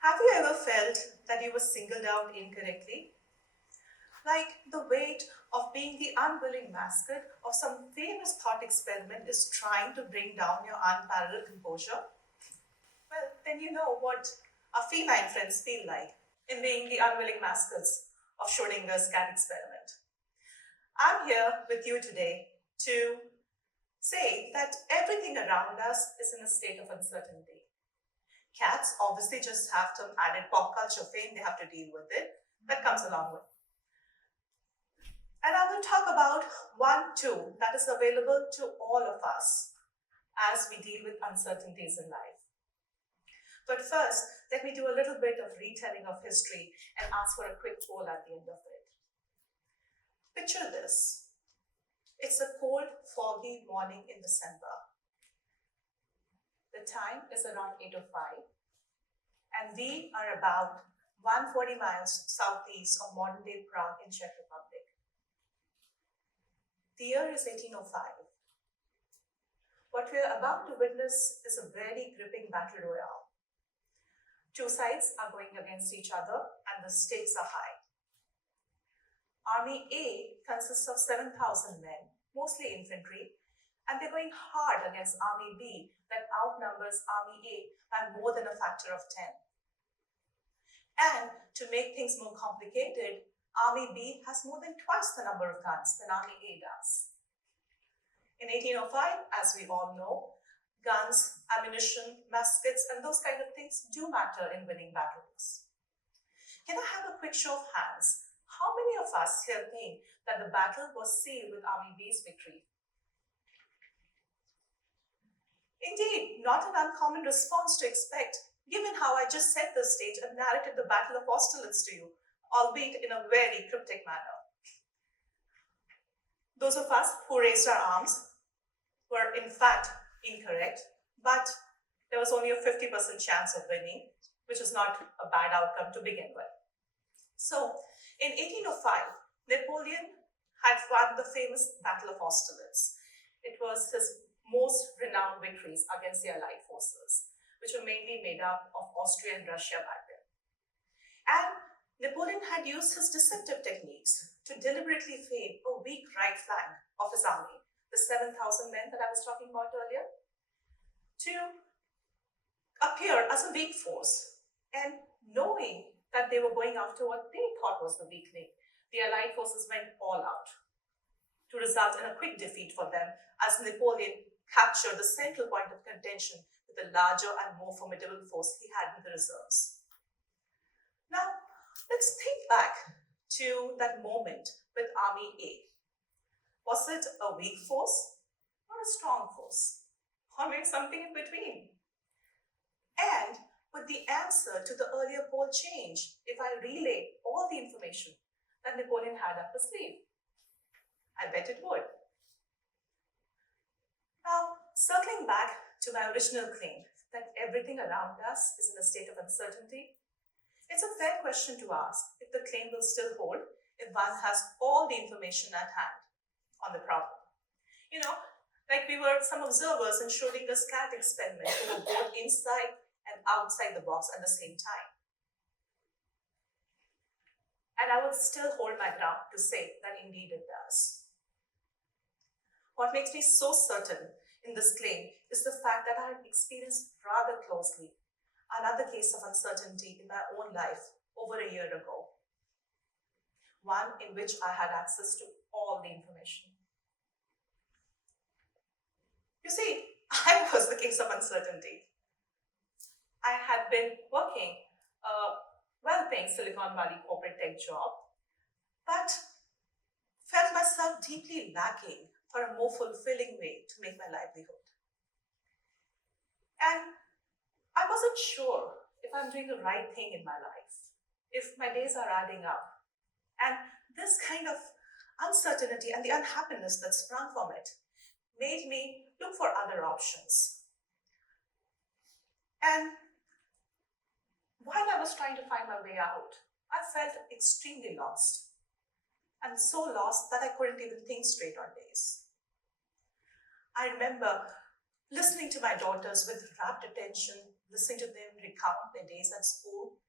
Have you ever felt that you were singled out incorrectly? Like the weight of being the unwilling mascot of some famous thought experiment is trying to bring down your unparalleled composure? Well, then you know what our feline friends feel like in being the unwilling mascots of Schrodinger's cat experiment. I'm here with you today to say that everything around us is in a state of uncertainty. Cats obviously just have some added pop culture fame they have to deal with it. That comes along with. And I will talk about one tool that is available to all of us as we deal with uncertainties in life. But first, let me do a little bit of retelling of history and ask for a quick poll at the end of it. Picture this. It's a cold, foggy morning in December. The time is around 8:05, and we are about 140 miles southeast of modern-day Prague in Czech Republic. The year is 1805. What we are about to witness is a very gripping battle royale. Two sides are going against each other, and the stakes are high. Army A consists of 7,000 men, mostly infantry, and they're going hard against Army B that outnumbers Army A by more than a factor of 10. And to make things more complicated, Army B has more than twice the number of guns than Army A does. In 1805, as we all know, guns, ammunition, muskets, and those kind of things do matter in winning battles. Can I have a quick show of hands? How many of us here think that the battle was sealed with Army B's victory? Indeed, not an uncommon response to expect, given how I just set the stage and narrated the Battle of Austerlitz to you, albeit in a very cryptic manner. Those of us who raised our arms were in fact incorrect, but there was only a 50% chance of winning, which is not a bad outcome to begin with. So, in 1805, Napoleon had won the famous Battle of Austerlitz. It was his most renowned victories against the Allied forces, which were mainly made up of Austria and Russia back then. And Napoleon had used his deceptive techniques to deliberately feign a weak right flank of his army, the 7,000 men that I was talking about earlier, to appear as a weak force. And knowing that they were going after what they thought was the weak link, the Allied forces went all out to result in a quick defeat for them as Napoleon captured the central point of contention with a larger and more formidable force he had in the reserves. Now, let's think back to that moment with Army A. Was it a weak force or a strong force? Or maybe something in between? And would the answer to the earlier poll change if I relay all the information that Napoleon had up his sleeve? I bet it would. Now, circling back to my original claim that everything around us is in a state of uncertainty, it's a fair question to ask if the claim will still hold if one has all the information at hand on the problem. You know, like we were some observers in Schrodinger's cat experiment who were both inside and outside the box at the same time. And I would still hold my ground to say that indeed it does. What makes me so certain in this claim is the fact that I have experienced rather closely another case of uncertainty in my own life over a year ago. One in which I had access to all the information. You see, I was the case of uncertainty. I had been working a well-paying Silicon Valley corporate tech job, but felt myself deeply lacking for a more fulfilling way to make my livelihood. And I wasn't sure if I'm doing the right thing in my life, if my days are adding up. And this kind of uncertainty and the unhappiness that sprung from it made me look for other options. And while I was trying to find my way out, I felt extremely lost. And so lost that I couldn't even think straight on days. I remember listening to my daughters with rapt attention listening to them recount their days at school,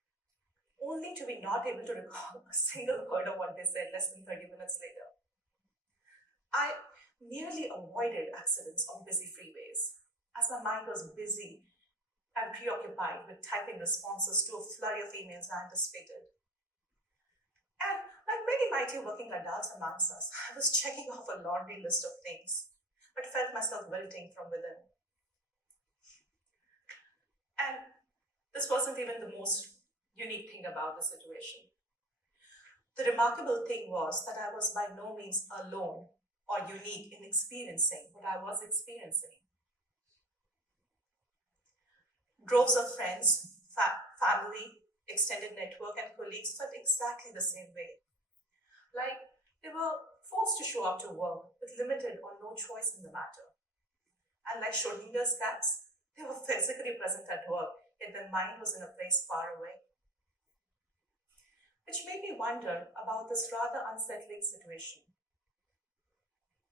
only to be not able to recall a single word of what they said less than 30 minutes later. I nearly avoided accidents on busy freeways, as my mind was busy and preoccupied with typing responses to a flurry of emails I anticipated. And like many mighty working adults amongst us, I was checking off a laundry list of things, but felt myself wilting from within. And this wasn't even the most unique thing about the situation. The remarkable thing was that I was by no means alone or unique in experiencing what I was experiencing. Droves of friends, family, extended network, and colleagues felt exactly the same way. Like they were forced to show up to work with limited or no choice in the matter. And like Schrodinger's cats, they were physically present at work, yet their mind was in a place far away. Which made me wonder about this rather unsettling situation.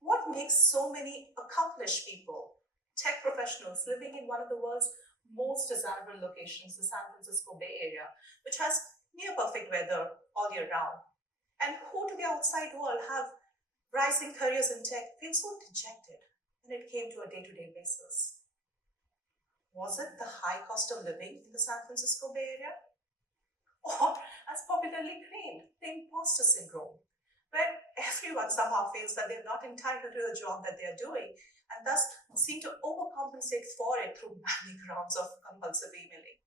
What makes so many accomplished people, tech professionals living in one of the world's most desirable locations, the San Francisco Bay Area, which has near perfect weather all year round, and who to the outside world have rising careers in tech, feel so dejected when it came to a day-to-day basis? Was it the high cost of living in the San Francisco Bay Area? Or, as popularly claimed, the imposter syndrome, where everyone somehow feels that they're not entitled to the job that they're doing, and thus seem to overcompensate for it through many rounds of compulsive emailing?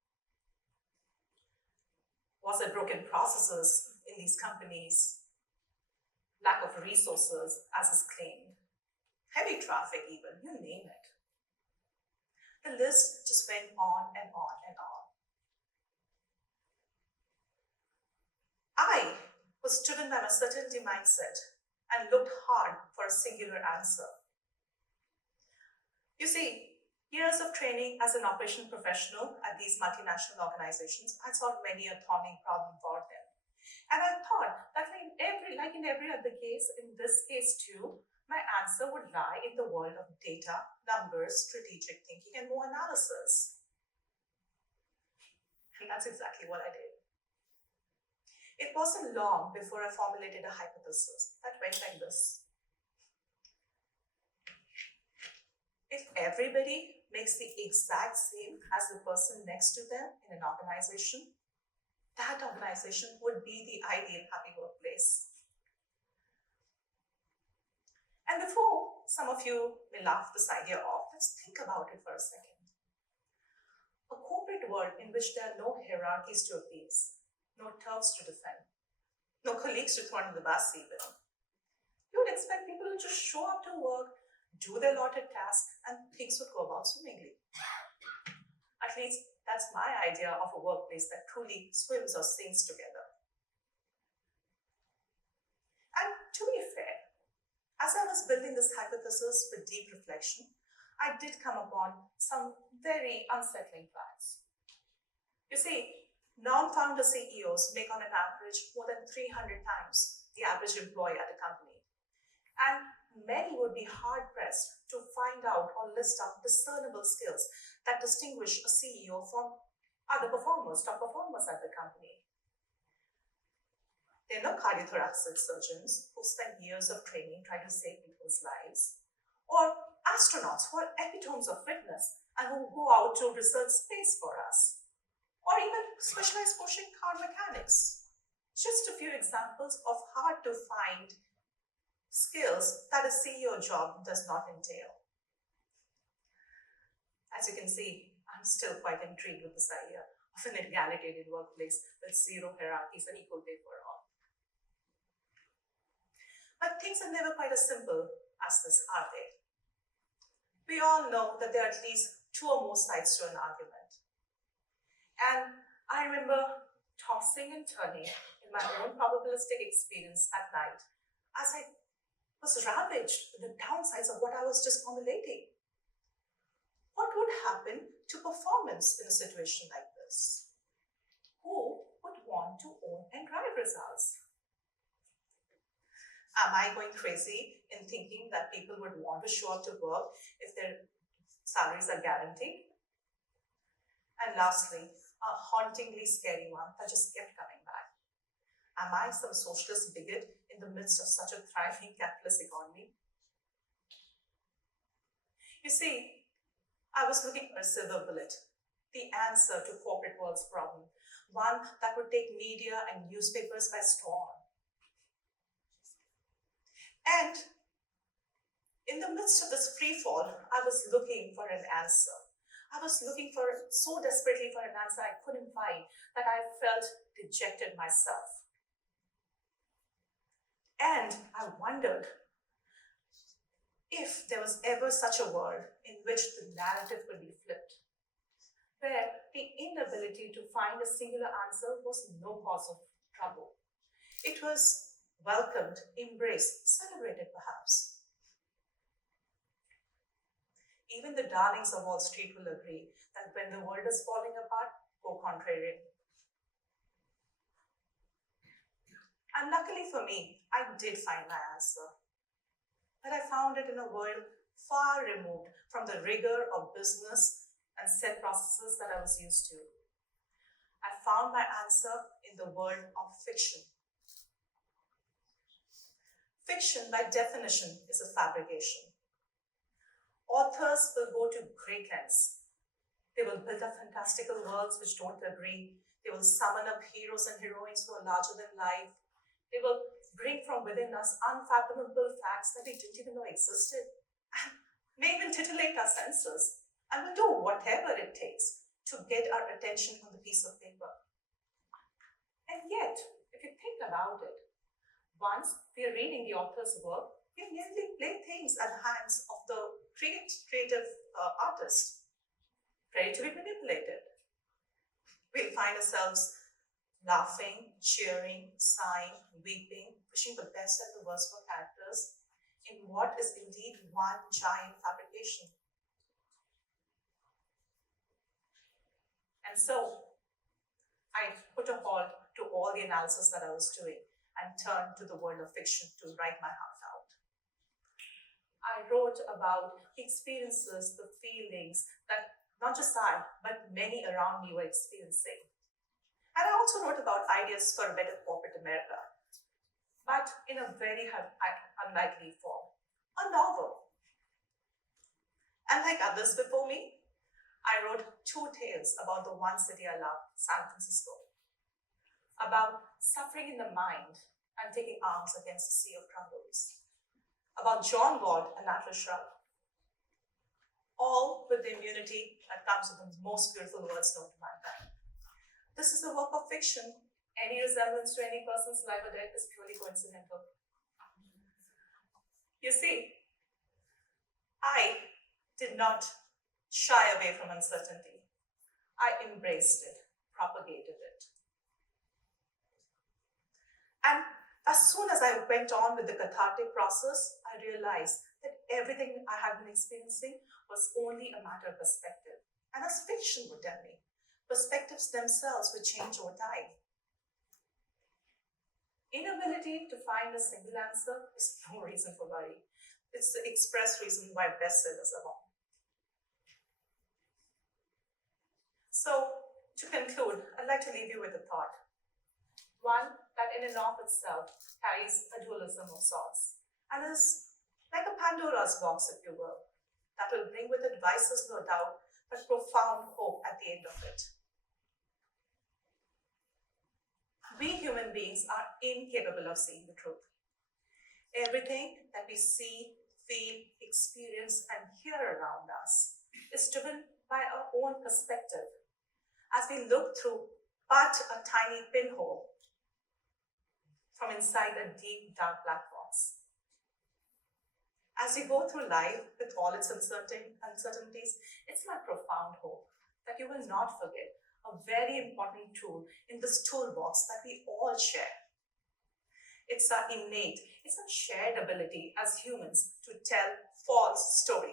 Was it broken processes in these companies, lack of resources, as is claimed, heavy traffic even, you name it? The list just went on and on and on. I was driven by my certainty mindset and looked hard for a singular answer. You see, years of training as an operational professional at these multinational organizations, I solved many a thorny problem for them. And I thought that like in every other case, in this case too, my answer would lie in the world of data, numbers, strategic thinking, and more analysis. And that's exactly what I did. It wasn't long before I formulated a hypothesis that went like this. If everybody makes the exact same as the person next to them in an organization, that organization would be the ideal happy workplace. And before some of you may laugh this idea off, let's think about it for a second. A corporate world in which there are no hierarchies to appease, no turfs to defend, no colleagues to throw under the bus even. You would expect people to just show up to work, do their allotted tasks, and things would go about swimmingly. At least that's my idea of a workplace that truly swims or sinks together. And to be fair, as I was building this hypothesis with deep reflection, I did come upon some very unsettling facts. You see, non-founder CEOs make on an average more than 300 times the average employee at a company. And many would be hard-pressed to find out or list out discernible skills that distinguish a CEO from other performers, top performers at the company. There are no cardiothoracic surgeons who spend years of training trying to save people's lives, or astronauts who are epitomes of fitness and who go out to research space for us, or even specialized pushing car mechanics. Just a few examples of hard to find skills that a CEO job does not entail. As you can see, I'm still quite intrigued with this idea of an egalitarian workplace with zero hierarchies and equal pay for all. But things are never quite as simple as this, are they? We all know that there are at least two or more sides to an argument. And I remember tossing and turning in my own probabilistic experience at night as I was ravaged with the downsides of what I was just formulating. What would happen to performance in a situation like this? Who would want to own and drive results? Am I going crazy in thinking that people would want to show up to work if their salaries are guaranteed? And lastly, a hauntingly scary one that just kept coming back. Am I some socialist bigot in the midst of such a thriving capitalist economy? You see, I was looking for a silver bullet, the answer to corporate world's problem, one that would take media and newspapers by storm. And in the midst of this free fall, I was looking for an answer. I was looking so desperately for an answer I couldn't find that I felt dejected myself. And I wondered if there was ever such a world in which the narrative could be flipped, where the inability to find a singular answer was no cause of trouble. It was welcomed, embraced, celebrated perhaps. Even the darlings of Wall Street will agree that when the world is falling apart, go contrarian. And luckily for me, I did find my answer. But I found it in a world far removed from the rigor of business and set processes that I was used to. I found my answer in the world of fiction. Fiction, by definition, is a fabrication. Authors will go to great lengths. They will build up fantastical worlds which don't agree. They will summon up heroes and heroines who are larger than life. They will bring from within us unfathomable facts that we didn't even know existed, and may even titillate our senses, and will do whatever it takes to get our attention on the piece of paper. And yet, if you think about it, once we are reading the author's work, we merely play things at the hands of the creative artist, ready to be manipulated. We'll find ourselves laughing, cheering, sighing, weeping, wishing the best and the worst for characters in what is indeed one giant fabrication. And so, I put a halt to all the analysis that I was doing and turned to the world of fiction to write my heart out. I wrote about the experiences, the feelings that not just I, but many around me were experiencing. And I also wrote about ideas for a better corporate America, but in a very unlikely form, a novel. And like others before me, I wrote two tales about the one city I love, San Francisco, about suffering in the mind and taking arms against a sea of troubles, about John God and Atlas Shrugged, all with the immunity that comes with the most beautiful words known to mankind. This is a work of fiction. Any resemblance to any person's life or death is purely coincidental. You see, I did not shy away from uncertainty. I embraced it, propagated it. And as soon as I went on with the cathartic process, I realized that everything I had been experiencing was only a matter of perspective. And as fiction would tell me, perspectives themselves will change over time. Inability to find a single answer is no reason for worry. It's the express reason why bestsellers are born. So, to conclude, I'd like to leave you with a thought. One that in and of itself carries a dualism of sorts, and is like a Pandora's box, if you will, that will bring with it vices, no doubt, but profound hope at the end of it. We human beings are incapable of seeing the truth. Everything that we see, feel, experience, and hear around us is driven by our own perspective as we look through but a tiny pinhole from inside a deep, dark black box. As we go through life with all its uncertainties, it's my profound hope that you will not forget a very important tool in this toolbox that we all share. It's our innate, it's a shared ability as humans to tell false stories.